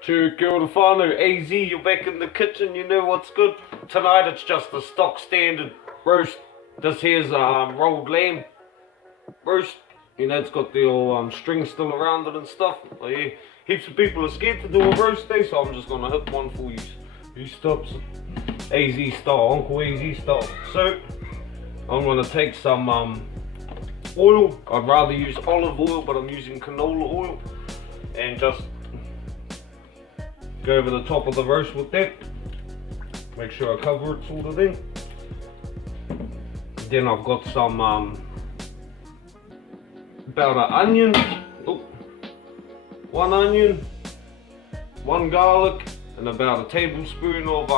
Kia ora whānau, A.Zee, you're back in the kitchen, you know what's good. Tonight it's just the stock standard roast. This here's rolled lamb roast. You know, it's got the old string still around it and stuff. But yeah, heaps of people are scared to do a roast day, so I'm just gonna hit one for you. You stops A.Zee style, Uncle A.Zee style. So, I'm gonna take some oil. I'd rather use olive oil, but I'm using canola oil. And just go over the top of the roast with that. Make sure I cover it sort of thing. Then I've got some about an onion. Oh, one onion, one garlic, and about a tablespoon of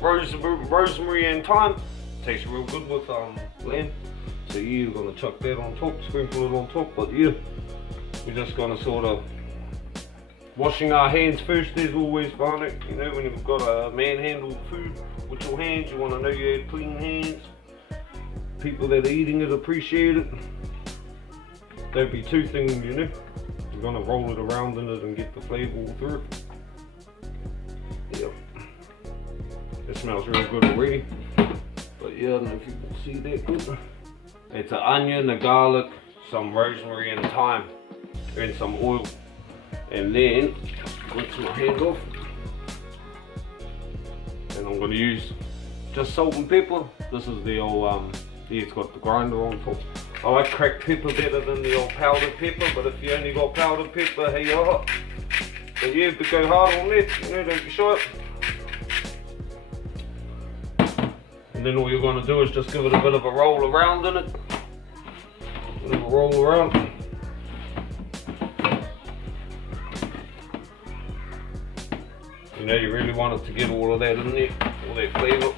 rosemary and thyme. Tastes real good with lamb. So you're gonna chuck that on top, sprinkle it on top. But yeah, we're just gonna sort of washing our hands first is always fun. You know, when you've got a manhandled food with your hands, you want to know you have clean hands. People that are eating it appreciate it. Don't be too thin, you know. You're going to roll it around in it and get the flavour all through it. Yep. It smells real good already. But yeah, I don't know if you can see that good. It's an onion, a garlic, some rosemary and thyme, and some oil. And then, rinse my hand off. And I'm going to use just salt and pepper. This is the old, yeah, it's got the grinder on top. I like cracked pepper better than the old powdered pepper, but if you only got powdered pepper, hey, you're hot. But yeah, but go hard on that, you know, don't be shy. And then all you're going to do is just give it a bit of a roll around in it. A bit of a roll around. You know, you really want it to get all of that in there, all that flavour.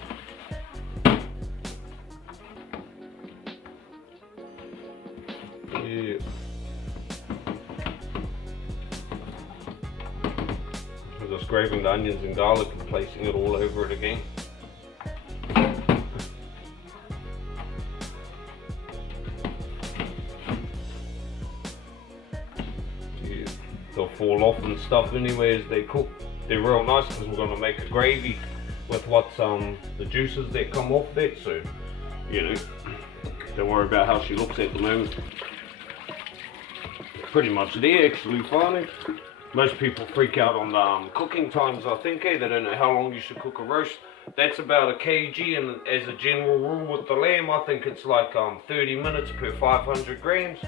Yeah. I'm just grabbing the onions and garlic and placing it all over it again. Yeah. They'll fall off and stuff anyway as they cook. They're real nice because we're going to make a gravy with what's the juices that come off that, so you know, don't worry about how she looks at the moment. Pretty much there actually, finally. Most people freak out on the cooking times, I think, They don't know how long you should cook a roast. That's about a kg, and as a general rule with the lamb, I think it's like 30 minutes per 500 grams.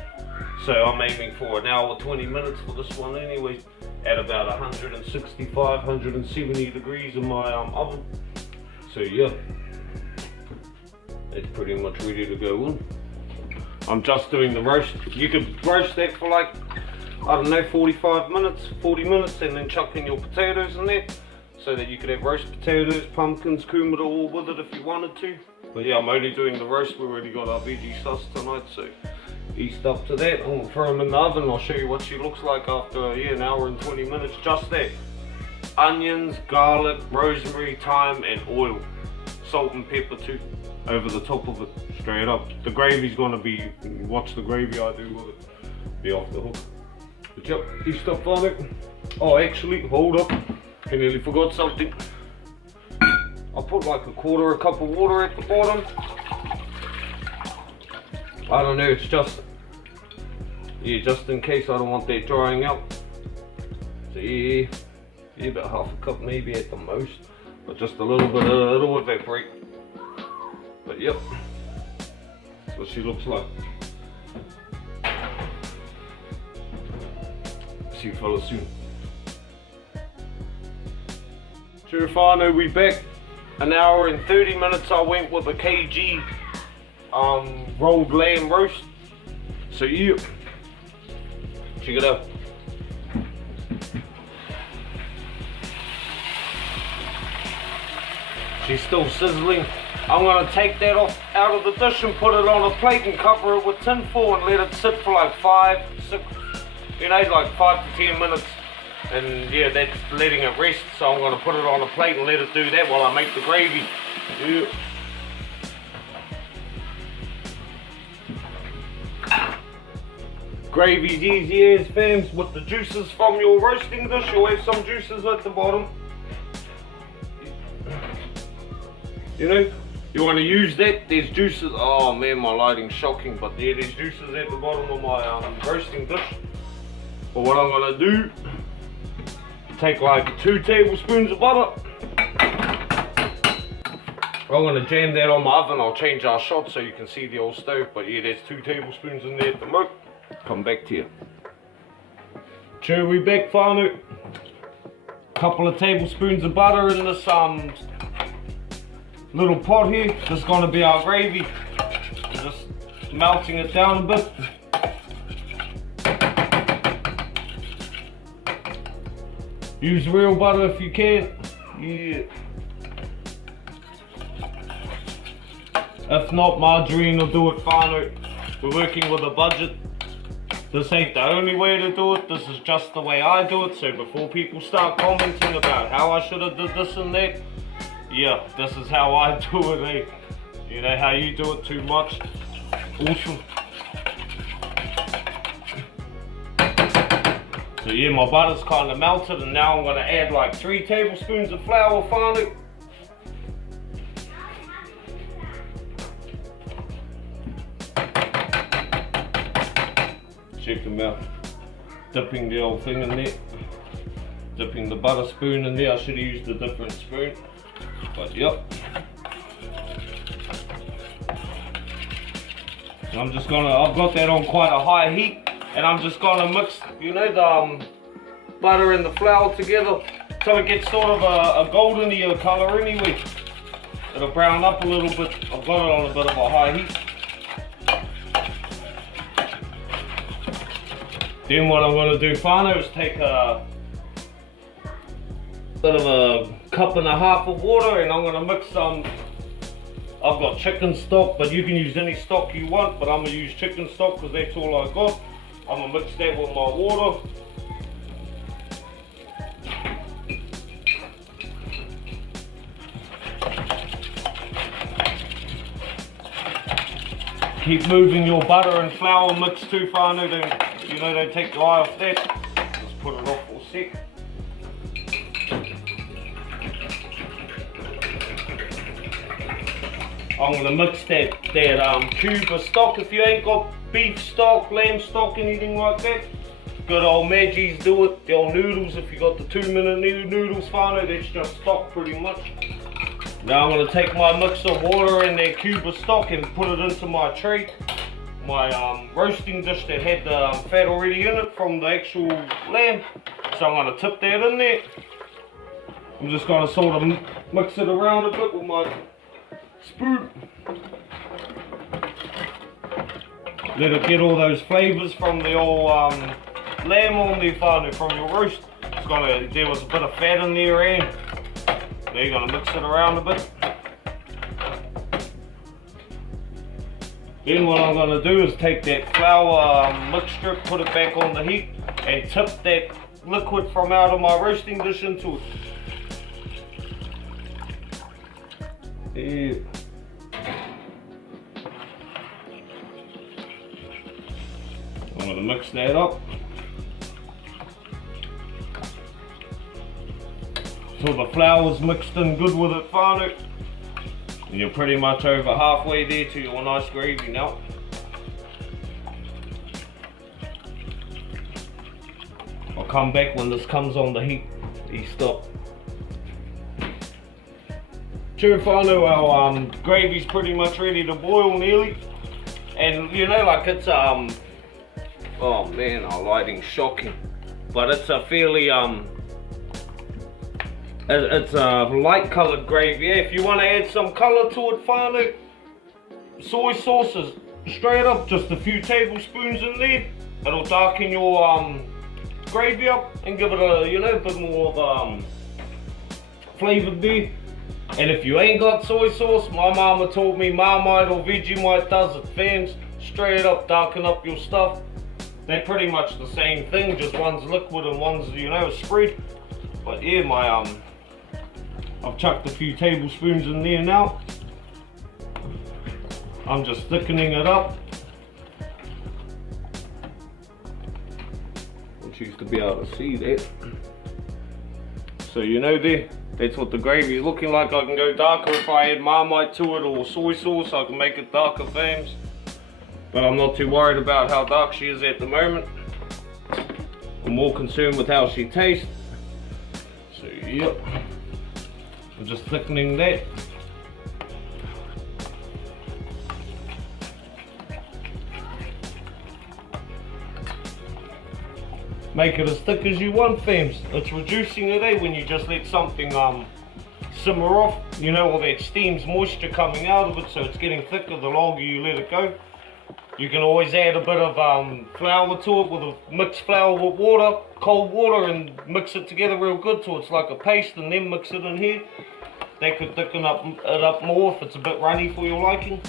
So I'm aiming for an hour 20 minutes for this one anyway, at about 165, 170 degrees in my oven. So yeah, it's pretty much ready to go in. I'm just doing the roast. You could roast that for like, I don't know, 45 minutes, 40 minutes, and then chuck in your potatoes in there, so that you could have roast potatoes, pumpkins, kumara all with it if you wanted to. But yeah, I'm only doing the roast. We've already got our veggie sauce tonight, so eased up to that. I'm gonna throw them in the oven. I'll show you what she looks like after an hour and 20 minutes. Just that. Onions, garlic, rosemary, thyme, and oil. Salt and pepper too, over the top of it, straight up. The gravy's gonna be, watch the gravy I do with it, be off the hook. But yep, eased up on it. Oh, actually, hold up. I nearly forgot something. I put like a cup of water at the bottom. I don't know, it's just, yeah, just in case I don't want that drying out. So yeah, about half a cup maybe at the most, but just a little bit, it'll evaporate. But yep, that's what she looks like. See you fellas soon. Turfano, we back. An hour and 30 minutes I went with a kg rolled lamb roast. So yeah, check it out. She's still sizzling. I'm gonna take that off out of the dish and put it on a plate and cover it with tin foil and let it sit for like 5, 6, you know, like 5 to 10 minutes. And yeah, that's letting it rest. So I'm gonna put it on a plate and let it do that while I make the gravy. Yeah. gravy's easy as fams. With the juices from your roasting dish, you'll have some juices at the bottom. You know, you want to use that. There's juices. Oh man, my lighting's shocking, but yeah, there's juices at the bottom of my roasting dish. But what I'm gonna do, take like 2 tablespoons of butter. I'm gonna jam that on my oven. I'll change our shot so you can see the old stove. But yeah, there's 2 tablespoons in there at the moment. Come back to you. Cherry back whānau. Couple of tablespoons of butter in this little pot here. This is gonna be our gravy. Just melting it down a bit. Use real butter if you can. Yeah. If not, margarine will do it fine. We're working with a budget. This ain't the only way to do it. This is just the way I do it. So before people start commenting about how I should have did this and that, yeah, this is how I do it, eh? You know how you do it too much? Awesome. So yeah, my butter's kind of melted, and now I'm gonna add like 3 tablespoons of flour, whānau. Check them out. Dipping the old thing in there. Dipping the butter spoon in there. I should have used a different spoon. But yep. I'm just gonna, I've got that on quite a high heat, and I'm just gonna mix, you know, the butter and the flour together so it gets sort of a goldenier colour anyway. It'll brown up a little bit. I've got it on a bit of a high heat. Then what I'm gonna do, whānau, is take a bit of a 1.5 cups of water, and I'm gonna mix some. I've got chicken stock, but you can use any stock you want, but I'm gonna use chicken stock because that's all I got. I'm gonna mix that with my water. Keep moving your butter and flour mix too, whānau. You know, don't take your eye off that. Just put it off for a sec. I'm gonna mix that cube of stock. If you ain't got beef stock, lamb stock, anything like that, good old Maggies do it. The old noodles, if you got the 2-minute noodles, whānau, that's just stock pretty much. Now I'm gonna take my mix of water and that cube of stock and put it into my tray. My roasting dish that had the fat already in it from the actual lamb. So I'm gonna tip that in there. I'm just gonna sort of mix it around a bit with my spoon. Let it get all those flavours from the old lamb on there, whānau, from your roast. There was a bit of fat in there, and now you're gonna mix it around a bit. Then what I'm gonna do is take that flour mixture, put it back on the heat, and tip that liquid from out of my roasting dish into it. Yeah. I'm gonna mix that up. So the flour's mixed in good with it, whānau. And you're pretty much over halfway there to your nice gravy now. I'll come back when this comes on the heat. Stop. True, whānau, our gravy's pretty much ready to boil nearly. And you know, like it's oh man, our lighting's shocking. But it's a fairly it's a light coloured gravy. Yeah, if you want to add some colour to it, whānau, soy sauce is straight up just a few tablespoons in there. It'll darken your gravy up and give it a, you know, a bit more of flavour there. And if you ain't got soy sauce, my mama told me Marmite or Vegemite does it, fans. Straight up darken up your stuff. They're pretty much the same thing, just one's liquid and one's, you know, spread. But yeah, my I've chucked a few tablespoons in there now. I'm just thickening it up. want you to be able to see that. So you know there, that's what the gravy is looking like. I can go darker if I add Marmite to it or soy sauce. I can make it darker, fams. But I'm not too worried about how dark she is at the moment. I'm more concerned with how she tastes. So yep, I'm just thickening that. Make it as thick as you want, fams. It's reducing it, when you just let something simmer off, you know, all that steam's moisture coming out of it, so it's getting thicker the longer you let it go. You can always add a bit of flour to it, with a mix flour with water, cold water, and mix it together real good till it's like a paste, and then mix it in here. That could thicken it up more if it's a bit runny for your liking.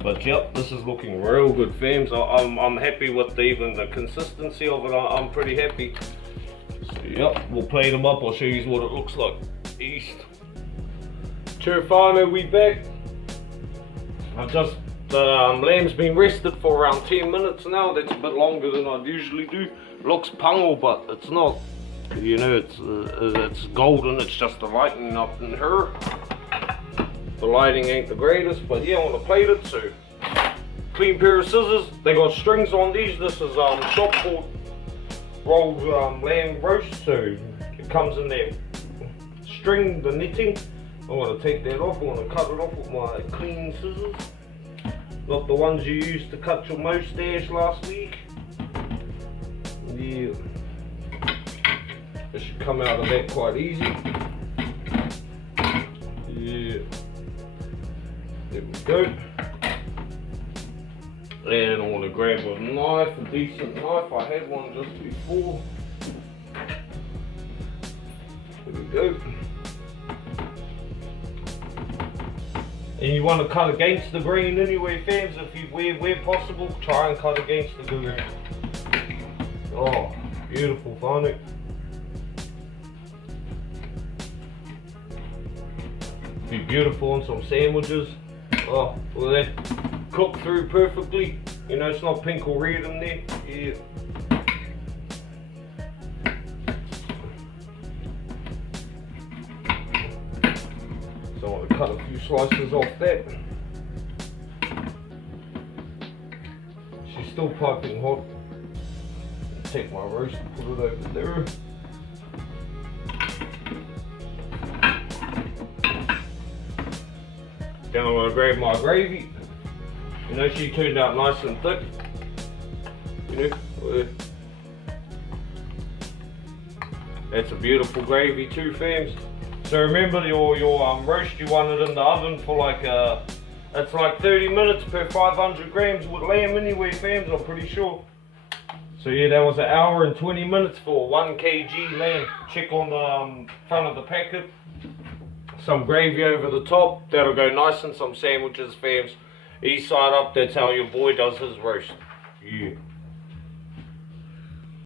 But yep, this is looking real good, fams. I'm happy with even the consistency of it. I'm pretty happy. So yep, we'll plate them up. I'll show you what it looks like. East. Churfano, we back. The lamb's been rested for around 10 minutes now. That's a bit longer than I'd usually do. It looks pungal, but it's not. You know, it's golden. It's just the lighting up in her. The lighting ain't the greatest, but yeah, I want to plate it. So clean pair of scissors. They got strings on these. This is shop bought rolled lamb roast, so it comes in there string, the knitting. I want to take that off. I want to cut it off with my clean scissors, not the ones you used to cut your mustache last week. Yeah, it should come out of that quite easy. Yeah. There we go. And I want to grab a knife, a decent knife. I had one just before. There we go. And you want to cut against the grain anyway, fams. If you where possible, try and cut against the grain. Oh, beautiful, find it. Be beautiful on some sandwiches. Oh, well, that cooked through perfectly. You know, it's not pink or red in there. Yeah. So I want to cut a few slices off that. She's still piping hot. Take my roast and put it over there. Then I'm going to grab my gravy. You know, she turned out nice and thick. You know, that's a beautiful gravy too, fams. So remember your roast, you want it in the oven for like it's like 30 minutes per 500 grams with lamb anyway, fams, I'm pretty sure. So yeah, that was 1 hour and 20 minutes for 1 kg lamb. Check on the front of the packet. Some gravy over the top, that'll go nice in some sandwiches, fams. East side up, that's how your boy does his roast. Yeah.